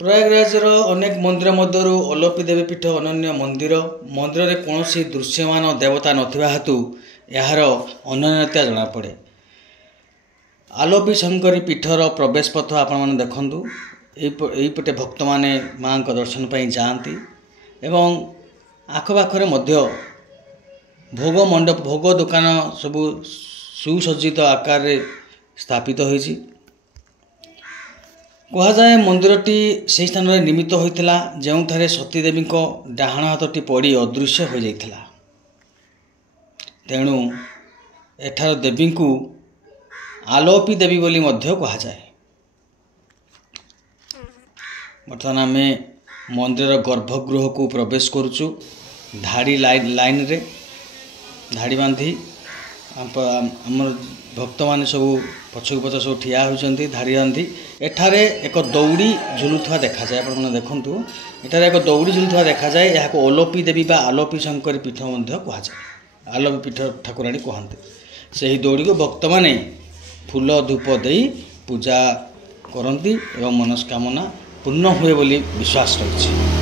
प्रयागराजर अनेक मंदिर मध्य अलोपी देवी पीठ अनन्य मंदिर मंदिर में कौन दृश्यमान देवता नथिबा हेतु यार अनन्यता जना पड़े। आलोपी शंकरी पीठर प्रवेश पथ आपण देखु यहीपटे भक्त माने माँ का दर्शन पर जाती एवं आखपाखरे मध्य भोग मंडप भोग दुकान सबू सुसज्जित आकार स्थापित होइछि। कहुए मंदिरटी से स्थान में निर्मित होता जो सतीदेवी डाहाण हाथटी पड़ी अदृश्य हो जाता। तेणु एठार देवी को आलोपी देवी बोली मध्य कहुए। बर्तमान आम मंदिर गर्भगृह को प्रवेश करुचु धाड़ी लाइन रे धाड़ी बांधी आमर भक्त मैंने सब पछक पछ सब ठिया होती धाड़ी बांधी एठारे एक दौड़ी झुलुवा देखा जाए। आप देखु एठारे एक दौड़ी झुलुवा देखा जाए। यहाँ आलोपी देवी बा आलोपी शंकरी पीठ कहुए। आलोपी पीठ ठाकुराणी कहते से ही दौड़ी को भक्त मैंने फूल धूप दे पूजा करती एवं मनस्कामना पूर्ण हुए बोली विश्वास रही।